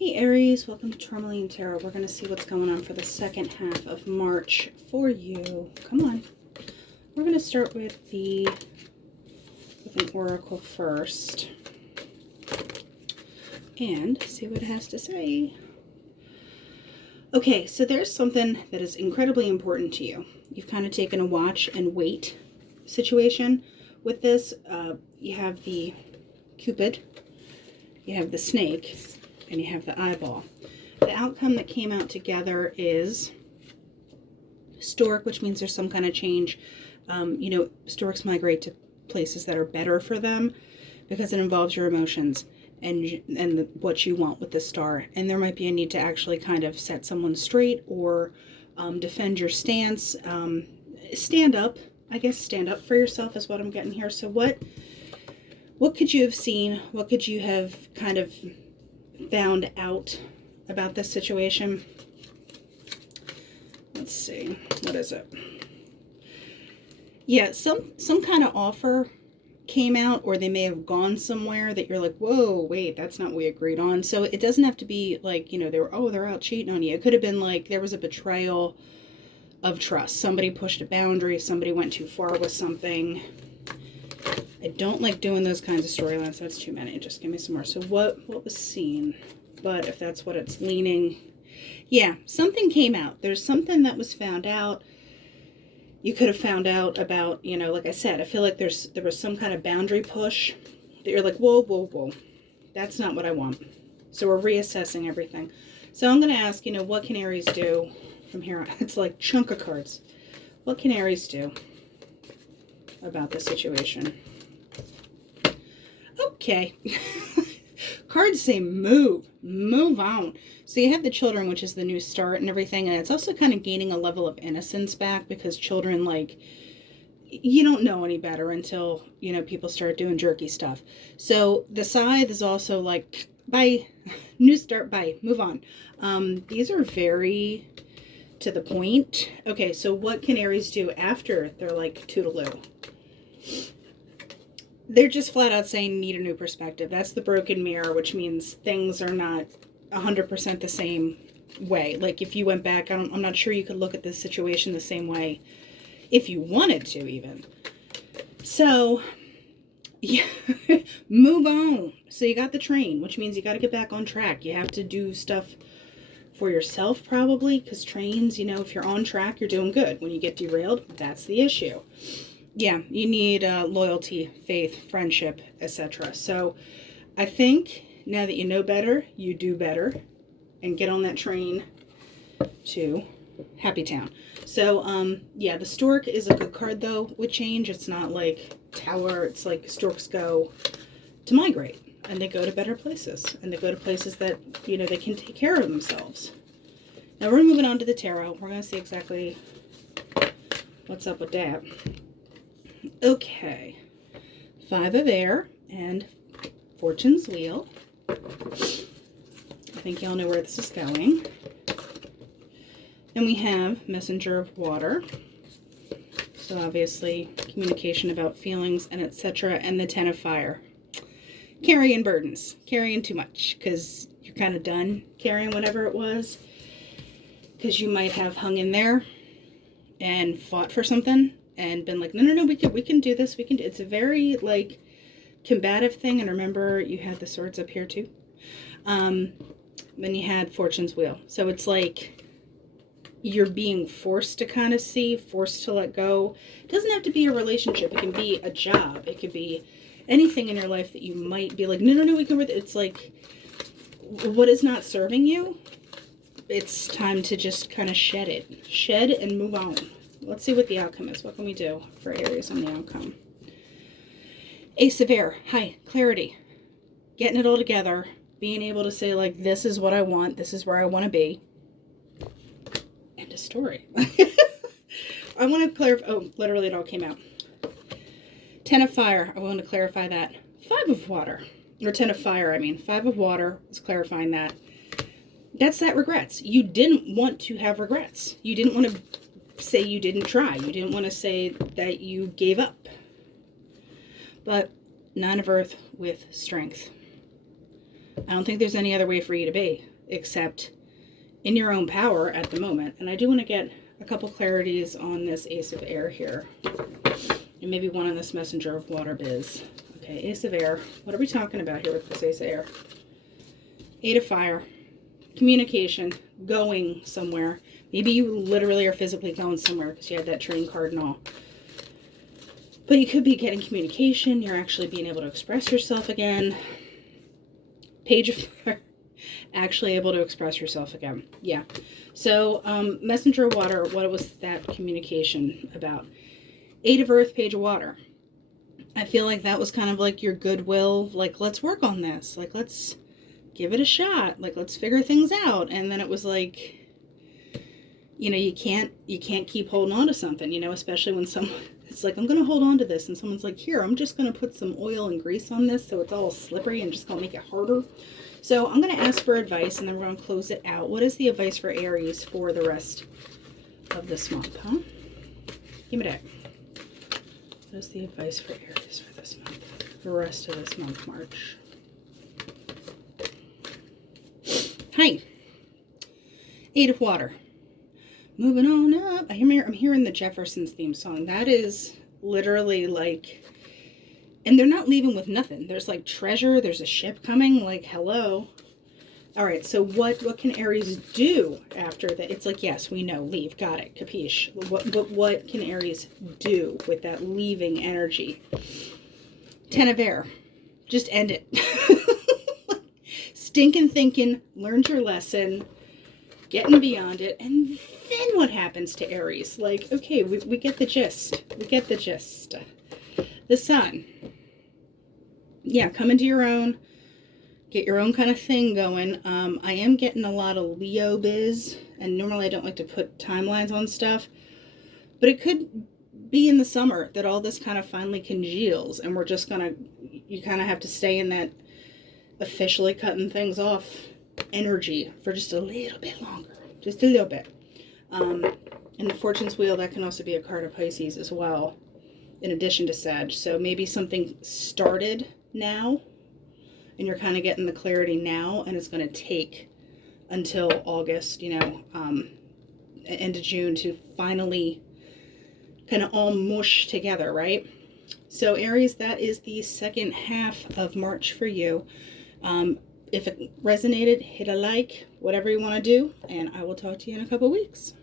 Hey Aries, welcome to Tourmaline Tarot. We're going to see what's going on for the second half of March for you. Come on. We're going to start with an oracle first and see what it has to say. Okay, so there's something that is incredibly important to you. You've kind of taken a watch and wait situation with this. You have the Cupid, you have the snake, and you have the eyeball. The outcome that came out together is stork, which means there's some kind of change. Storks migrate to places that are better for them because it involves your emotions and what you want with the star. And there might be a need to actually kind of set someone straight or defend your stance. Stand up. I guess stand up for yourself is what I'm getting here. So what could you have seen? What could you have kind of found out about this situation? Let's see. What is it? Yeah, some kind of offer came out, or they may have gone somewhere that you're like, whoa, wait, that's not what we agreed on. So it doesn't have to be like, they're out cheating on you. It could have been like there was a betrayal of trust. Somebody pushed a boundary. Somebody went too far with something. I don't like doing those kinds of storylines. That's too many. Just give me some more. So what was seen? But if that's what it's leaning, yeah, something came out. There's something that was found out. You could have found out about, like I said, I feel like there was some kind of boundary push that you're like, whoa, whoa, whoa. That's not what I want. So we're reassessing everything. So I'm going to ask, what can Aries do from here on? It's like chunk of cards. What can Aries do about the situation? Okay. Cards say move on. So you have the children, which is the new start and everything, and it's also kind of gaining a level of innocence back because children, like, you don't know any better until, people start doing jerky stuff. So the scythe is also like, bye, new start, bye, move on. These are very to the point. Okay, so what can Aries do after they're like toodaloo? They're just flat out saying need a new perspective. That's the broken mirror, which means things are not 100% the same way. Like if you went back, I'm not sure you could look at this situation the same way if you wanted to even. So, yeah, move on. So you got the train, which means you got to get back on track. You have to do stuff for yourself probably, because trains, if you're on track, you're doing good. When you get derailed, that's the issue. Yeah, you need loyalty, faith, friendship, etc. So I think now that you know better, you do better and get on that train to Happy Town. So, yeah, the stork is a good card, though, with change. It's not like Tower. It's like storks go to migrate, and they go to better places, and they go to places that, they can take care of themselves. Now, we're moving on to the tarot. We're going to see exactly what's up with that. Okay, 5 of air and Fortune's wheel. I think y'all know where this is going. Then we have messenger of water. So obviously communication about feelings and etc. And the 10 of fire. Carrying burdens, carrying too much because you're kind of done carrying whatever it was. Because you might have hung in there and fought for something and been like, no, we can do this. It's a very, like, combative thing. And remember, you had the swords up here, too. Then you had Fortune's wheel. So it's like you're being forced to kind of see, forced to let go. It doesn't have to be a relationship. It can be a job. It could be anything in your life that you might be like, no, we can. It's like, what is not serving you, it's time to just kind of shed it. Shed and move on. Let's see what the outcome is. What can we do for Aries on the outcome? Ace of air. Hi, clarity. Getting it all together. Being able to say, like, this is what I want. This is where I want to be. End of story. I want to clarify. Oh, literally it all came out. 10 of fire. I want to clarify that. 5 of water. Or 10 of fire, I mean. 5 of water. Let's clarifying that. That's that regrets. You didn't want to have regrets. You didn't want to say you didn't try. You didn't want to say that you gave up. But 9 of earth with strength. I don't think there's any other way for you to be except in your own power at the moment. And I do want to get a couple clarities on this Ace of Air here. And maybe one on this Messenger of Water biz. Okay, Ace of Air. What are we talking about here with this Ace of Air? Eight of Fire. Communication. Going somewhere. Maybe you literally are physically going somewhere because you had that train card and all. But you could be getting communication. You're actually being able to express yourself again. Page of Fire. Actually able to express yourself again. Yeah. So, Messenger of Water, what was that communication about? Eight of Earth, Page of Water. I feel like that was kind of like your goodwill, like, let's work on this. Like, let's give it a shot. Like, let's figure things out. And then it was like, you know, you can't keep holding on to something, you know, especially when someone, it's like, I'm going to hold on to this. And someone's like, here, I'm just going to put some oil and grease on this so it's all slippery and just going to make it harder. So I'm going to ask for advice and then we're going to close it out. What is the advice for Aries for the rest of this month, huh? Give me that. What is the advice for Aries for this month? The rest of this month, March. Hi. Eight of Water. Moving on up. I'm hearing the Jeffersons theme song. That is literally like, and they're not leaving with nothing. There's like treasure. There's a ship coming. Like, hello. All right. So what can Aries do after that? It's like, yes, we know. Leave. Got it. Capiche. What can Aries do with that leaving energy? Ten of Air. Just end it. Stinking thinking. Learned your lesson. Getting beyond it. And then what happens to Aries? Like, okay, we get the gist. We get the gist. The Sun. Yeah, come into your own. Get your own kind of thing going. I am getting a lot of Leo biz. And normally I don't like to put timelines on stuff. But it could be in the summer that all this kind of finally congeals. And we're just going to, you kind of have to stay in that officially cutting things off energy for just a little bit longer. Just a little bit. And the Fortune's Wheel, that can also be a card of Pisces as well, in addition to Sag. So maybe something started now, and you're kind of getting the clarity now, and it's going to take until August, you know, end of June to finally kind of all mush together, right? So Aries, that is the second half of March for you. If it resonated, hit a like, whatever you want to do, and I will talk to you in a couple weeks.